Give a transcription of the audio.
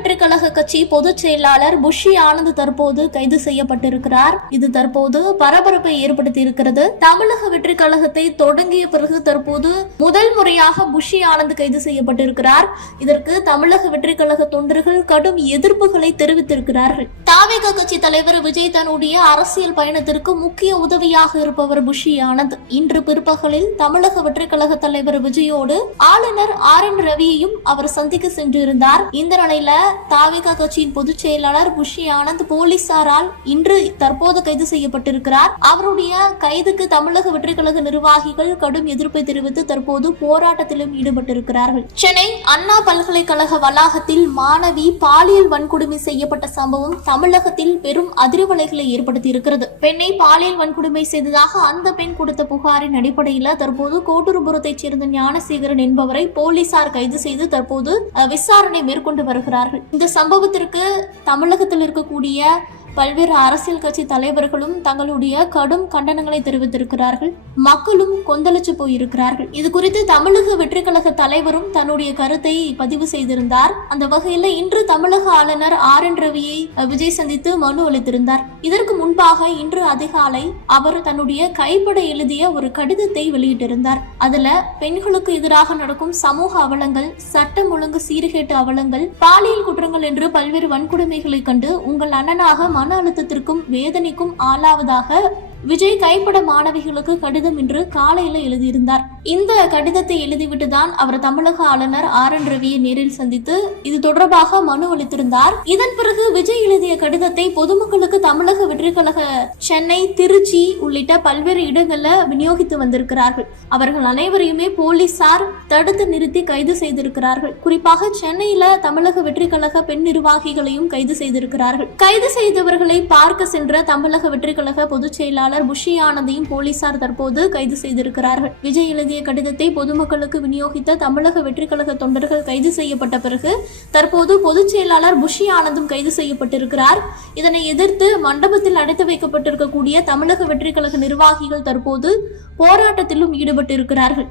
கட்சி பொதுச் செயலாளர் புஷி ஆனந்த் தற்போது கைது செய்யப்பட்டிருக்கிறார். இது தற்போது பரபரப்பை ஏற்படுத்தி இருக்கிறது தமிழக வெற்றி கழகத்தை தொடங்கிய பிறகு தற்போது முதல் முறையாக புஷி ஆனந்த் கைது செய்யப்பட்டிருக்கிறார். இதற்கு தமிழக வெற்றி கழக தொண்டர்கள் கடும் எதிர்ப்புகளை தெரிவித்திருக்கிறார்கள். தாவேக கட்சி தலைவர் விஜய் தன்னுடைய அரசியல் பயணத்திற்கு முக்கிய உதவியாக இருப்பவர் புஷி ஆனந்த். இன்று பிற்பகலில் தமிழக வெற்றிக்கழக தலைவர் விஜயோடு ஆளுநர் ஆர் என் ரவியையும் அவர் சந்திக்க சென்றிருந்தார். இந்த நிலையில தாவேக கட்சியின் பொதுச் செயலாளர் புஷி ஆனந்த் போலீசாரால் இன்று தற்போது கைது செய்யப்பட்டிருக்கிறார். அவருடைய கைதுக்கு தமிழக வெற்றிக்கழக நிர்வாகிகள் கடும் எதிர்ப்பை தெரிவித்து தற்போது போராட்டத்திலும் ஈடுபட்டிருக்கிறார்கள். சென்னை அண்ணா பல்கலைக்கழக வளாகத்தில் மாணவி பாலியல் வன்கொடுமை செய்யப்பட்ட சம்பவம் தமிழகத்தில் பெரும் அதிர்வலைகளை ஏற்படுத்தி இருக்கிறது பெண்ணை பாலியல் வன்கொடுமை செய்ததாக அந்த பெண் கொடுத்த புகாரின் அடிப்படையில் தற்போது கோட்டூர்புரத்தைச் சேர்ந்த ஞானசேகரன் என்பவரை போலீசார் கைது செய்து தற்போது விசாரணை மேற்கொண்டு வருகிறார்கள். இந்த சம்பவத்திற்கு தமிழகத்தில் இருக்கக்கூடிய பல்வேறு அரசியல் கட்சி தலைவர்களும் தங்களுடைய கடும் கண்டனங்களை தெரிவித்திருக்கிறார்கள். மக்களும் கொந்தளிச்சு போயிருக்கிறார்கள். இது குறித்து தமிழக வெற்றி கழக தலைவரும் தன்னுடைய கருத்தை பதிவு செய்திருந்தார். அந்த வகையில் இன்று தமிழக ஆளுநர் ஆர் என் ரவியை விஜய் சந்தித்து மனு அளித்திருந்தார். இதற்கு முன்பாக இன்று அதிகாலை அவர் தன்னுடைய கைப்பட எழுதிய ஒரு கடிதத்தை வெளியிட்டிருந்தார். அதுல பெண்களுக்கு எதிராக நடக்கும் சமூக அவலங்கள் சட்டம் ஒழுங்கு சீர்கேட்டு அவலங்கள் பாலியல் குற்றங்கள் என்று பல்வேறு வன்கொடுமைகளை கண்டு உங்கள் அண்ணனாக மன அழுத்தத்திற்கும் வேதனைக்கும் ஆளாவதாக விஜய் கைப்பட மாணவிகளுக்கு கடிதம் என்று காலையில எழுதியிருந்தார். இந்த கடிதத்தை எழுதிவிட்டு தான் அவர் தமிழக ஆளுநர் ஆர் என் ரவியை நேரில் சந்தித்து இது தொடர்பாக மனு அளித்திருந்தார். இதன் பிறகு விஜய் எழுதிய கடிதத்தை பொதுமக்களுக்கு தமிழக வெற்றிக்கழக சென்னை திருச்சி உள்ளிட்ட பல்வேறு இடங்கள்ல விநியோகித்து வந்திருக்கிறார்கள். அவர்கள் அனைவரையுமே போலீசார் தடுத்து நிறுத்தி கைது செய்திருக்கிறார்கள். குறிப்பாக சென்னையில தமிழக வெற்றிக்கழக பெண் நிர்வாகிகளையும் கைது செய்திருக்கிறார்கள். கைது செய்தவர்களை பார்க்க சென்ற தமிழக வெற்றிக்கழக பொதுச் செயலாளர் புஷி ஆனந்தையும் போலீசார் தற்போது கைது செய்திருக்கிறார்கள். விஜய் எழுதிய கடிதத்தை பொதுமக்களுக்கு விநியோகித்த தமிழக வெற்றிக்கழக தொண்டர்கள் கைது செய்யப்பட்ட பிறகு தற்போது பொதுச் செயலாளர் புஷி ஆனந்தும் கைது செய்யப்பட்டிருக்கிறார். இதனை எதிர்த்து மண்டபத்தில் அடைத்து வைக்கப்பட்டிருக்கக்கூடிய தமிழக வெற்றிக்கழக நிர்வாகிகள் தற்போது போராட்டத்திலும் ஈடுபட்டிருக்கிறார்கள்.